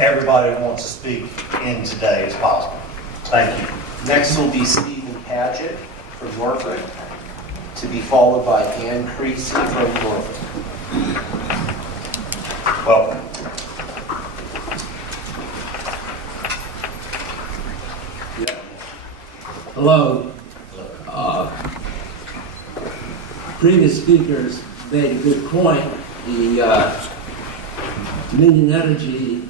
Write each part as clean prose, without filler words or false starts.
everybody that wants to speak in today as possible. Thank you. Next will be Stephen Padgett from Norfolk, to be followed by Creasy from Norfolk. Welcome. Hello. Previous speakers made a good point. The Dominion Energy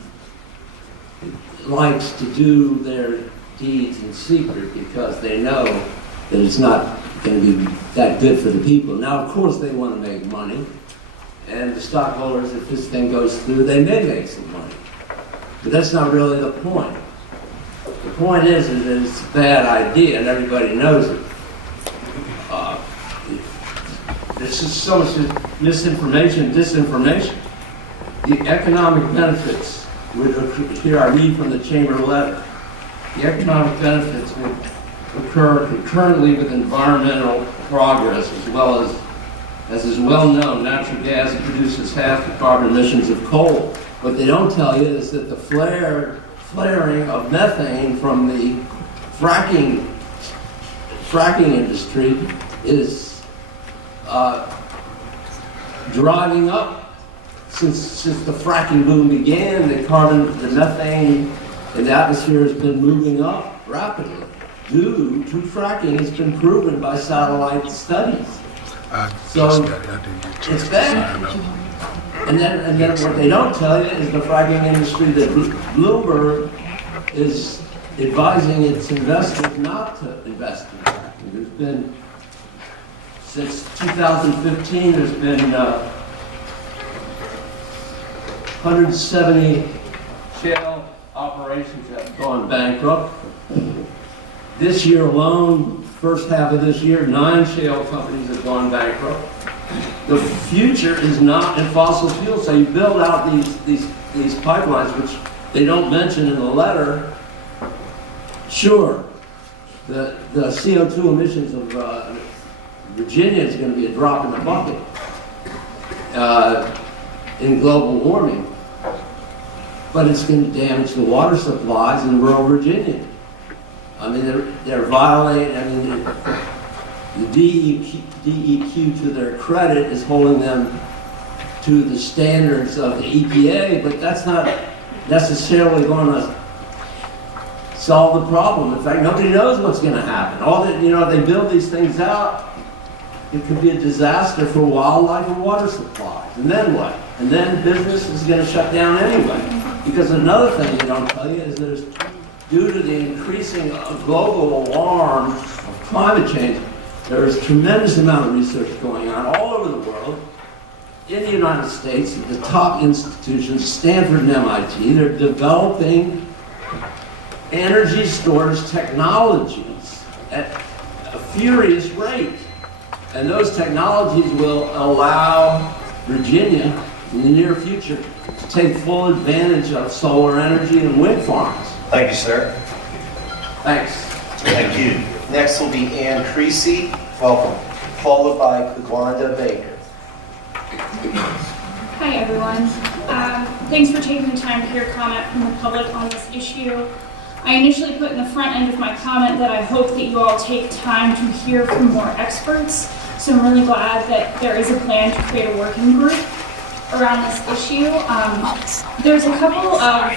likes to do their deeds in secret because they know that it's not going to be that good for the people. Now, of course, they want to make money, and the stockholders, if this thing goes through, they may make some money. But that's not really the point. The point is that it's a bad idea, and everybody knows it. There's just so much misinformation, disinformation. The economic benefits would occur, here I read from the Chamber letter, the economic benefits would occur concurrently with environmental progress, as is well known, natural gas produces half the carbon emissions of coal. What they don't tell you is that the flaring of methane from the fracking industry is driving up. Since the fracking boom began, the methane in the atmosphere has been moving up rapidly due to fracking. It's been proven by satellite studies. So it's bad. And then what they don't tell you is the fracking industry that Bloomberg is advising its investors not to invest in fracking. There's been, since 2015, there's been 170 shale operations that have gone bankrupt. This year alone, first half of this year, 9 shale companies have gone bankrupt. The future is not in fossil fuels, so you build out these pipelines, which they don't mention in the letter. Sure, the CO2 emissions of Virginia is going to be a drop in the bucket in global warming, but it's going to damage the water supplies in rural Virginia. I mean, they're violating, I mean, the DEQ, to their credit, is holding them to the standards of the EPA, but that's not necessarily going to solve the problem. In fact, nobody knows what's going to happen. All that, they build these things out, it could be a disaster for wildlife and water supplies. And then what? And then business is going to shut down anyway. Because another thing they don't tell you is there's, due to the increasing global alarm of climate change, there is a tremendous amount of research going on all over the world. In the United States, at the top institutions, Stanford and MIT, they're developing energy storage technologies at a furious rate. And those technologies will allow Virginia, in the near future, to take full advantage of solar energy and wind farms. Thank you, sir. Thanks. Thank you. Next will be Creasy, welcome, followed by Kugwanda Baker. Hi everyone. Thanks for taking the time to hear comment from the public on this issue. I initially put in the front end of my comment that I hope that you all take time to hear from more experts. So I'm really glad that there is a plan to create a working group around this issue. There's a couple of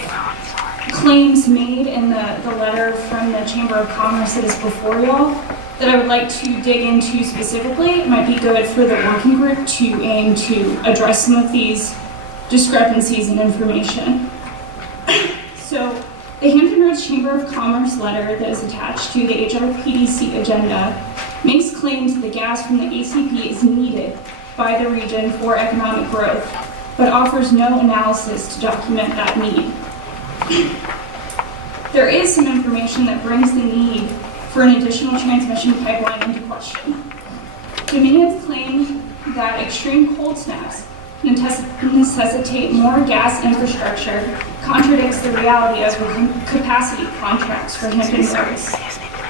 claims made in the letter from the Chamber of Commerce that is before y'all that I would like to dig into specifically. It might be good for the working group to aim to address some of these discrepancies in information. So the Hampton Roads Chamber of Commerce letter that is attached to the HRPDC agenda makes claims that the gas from the ACP is needed by the region for economic growth, but offers no analysis to document that need. There is some information that brings the need for an additional transmission pipeline into question. Dominion's claim that extreme cold snaps necessitate more gas infrastructure contradicts the reality of the capacity contracts for Hampton Roads.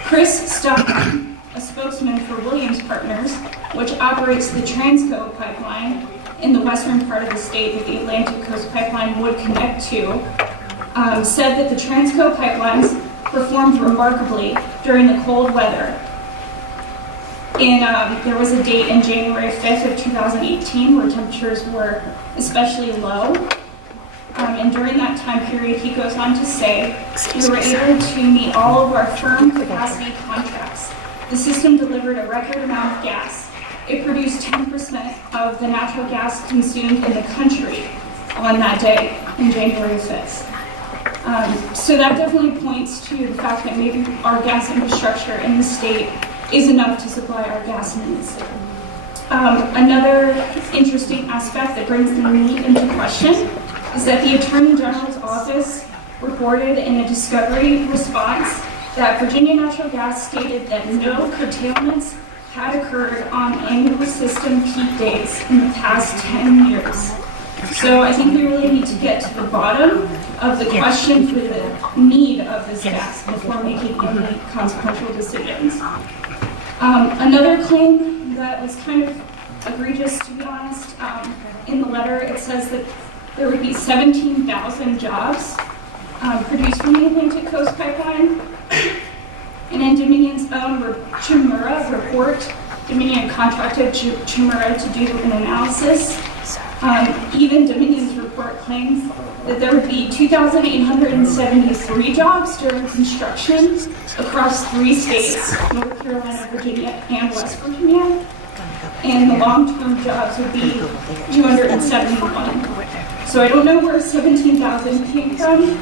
Chris Stockton, a spokesman for Williams Partners, which operates the Transco pipeline in the western part of the state that the Atlantic Coast Pipeline would connect to, said that the Transco pipelines performed remarkably during the cold weather. There was a date in January 5th of 2018 where temperatures were especially low. And during that time period, he goes on to say, we were able to meet all of our firm capacity contracts. The system delivered a record amount of gas. It produced 10% of the natural gas consumed in the country on that day, in January 5th. So that definitely points to the fact that maybe our gas infrastructure in the state is enough to supply our gas needs. Another interesting aspect that brings the need into question is that the Attorney General's office reported in a discovery response that Virginia Natural Gas stated that no curtailments had occurred on annual system peak days in the past 10 years. So I think we really need to get to the bottom of the question for the need of this gas before making any consequential decisions. Another claim that was kind of egregious, to be honest, in the letter, it says that there would be 17,000 jobs produced from the Atlantic Coast Pipeline. And in Dominion's own Chimera report, Dominion contracted Chimera to do an analysis. Even Dominion's report claims that there would be 2,873 jobs during construction across 3 states, North Carolina, Virginia, and West Virginia. And the long-term jobs would be 271. So I don't know where 17,000 came from,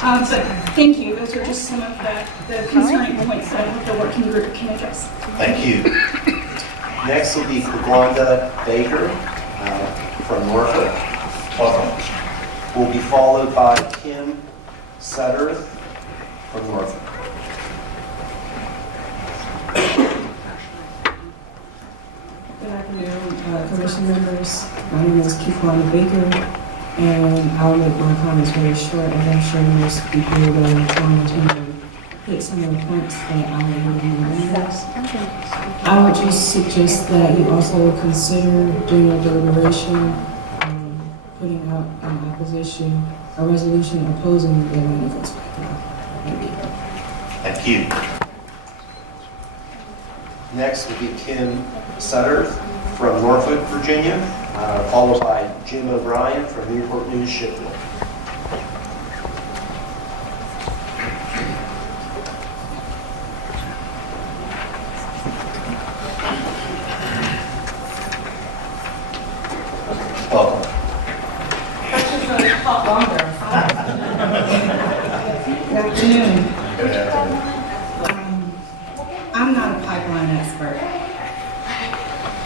but thank you. Those are just some of the concerning points that I hope the working group can address. Thank you. Next will be Kagwanda Baker from Norfolk. Welcome. Will be followed by Kim Sutter from Norfolk. Good afternoon, commission members. My name is Quan Baker, and I'll make my comments very short, as I'm sure most people are going to hit some of the points that I would remember. I would just suggest that you also consider during your deliberation putting out an opposition, a resolution opposing the Atlantic Coast Pipeline. Thank you. Thank you. Next will be Kim Sutter from Norfolk, Virginia, followed by Jim O'Brien from Newport News Shipbuilding. Welcome. Good afternoon. Good afternoon. I'm not a pipeline expert.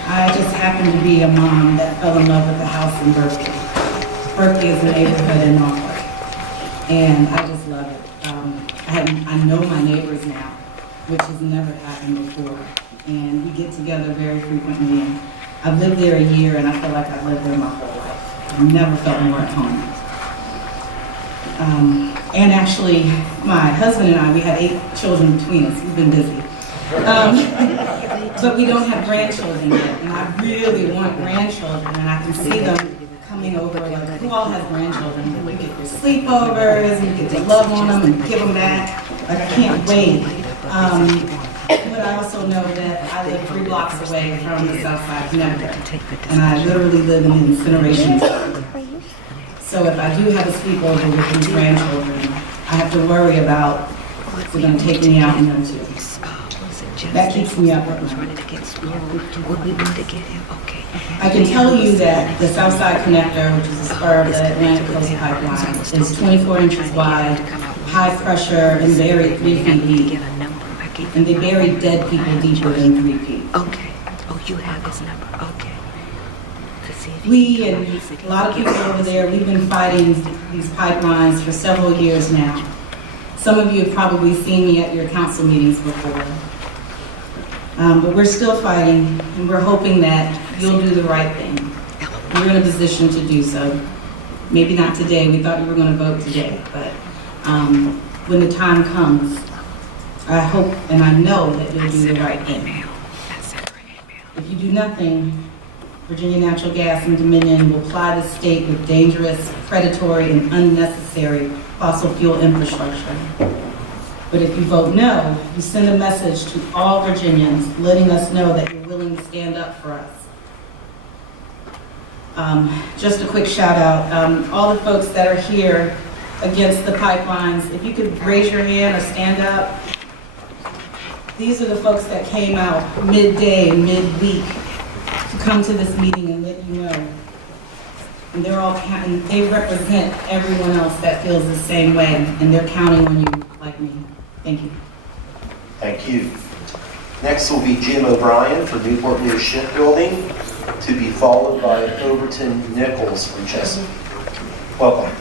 I just happen to be a mom that fell in love with the house in Berkeley. Berkeley is a neighborhood in Norfolk, and I just love it. I know my neighbors now, which has never happened before, and we get together very frequently. And I've lived there a year, and I feel like I've lived there my whole life. I've never felt more at home. And actually, my husband and I, we have 8 children between us. We've been busy. But we don't have grandchildren yet, and I really want grandchildren, and I can see them coming over, like, who all has grandchildren? We get their sleepovers, and we get to love on them and give them back. Like, I can't wait. But I also know that I live 3 blocks away from the Southside Connector, and I literally live in an incineration zone. So if I do have a sleepover with these grandchildren, I have to worry about if they're going to take me out and them too. That keeps me up at night. I can tell you that the Southside Connector, which is a spur of the Atlantic Coast Pipeline, is 24 inches wide, high pressure, and buried 3 feet deep. And they bury dead people deeper than 3 feet. Okay. Oh, you have this number. Okay. We and a lot of people over there, we've been fighting these pipelines for several years now. Some of you have probably seen me at your council meetings before. But we're still fighting, and we're hoping that you'll do the right thing. We're in a position to do so. Maybe not today. We thought we were going to vote today, but when the time comes, I hope and I know that you'll do the right thing. If you do nothing, Virginia Natural Gas and Dominion will ply the state with dangerous, predatory, and unnecessary fossil fuel infrastructure. But if you vote no, you send a message to all Virginians letting us know that you're willing to stand up for us. Just a quick shout out, all the folks that are here against the pipelines, if you could raise your hand or stand up. These are the folks that came out midday, midweek to come to this meeting and let you know. And they're all counting, they represent everyone else that feels the same way, and they're counting on you like me. Thank you. Thank you. Next will be Jim O'Brien for Newport News Shipbuilding, to be followed by Overton Nichols from Chesapeake. Welcome.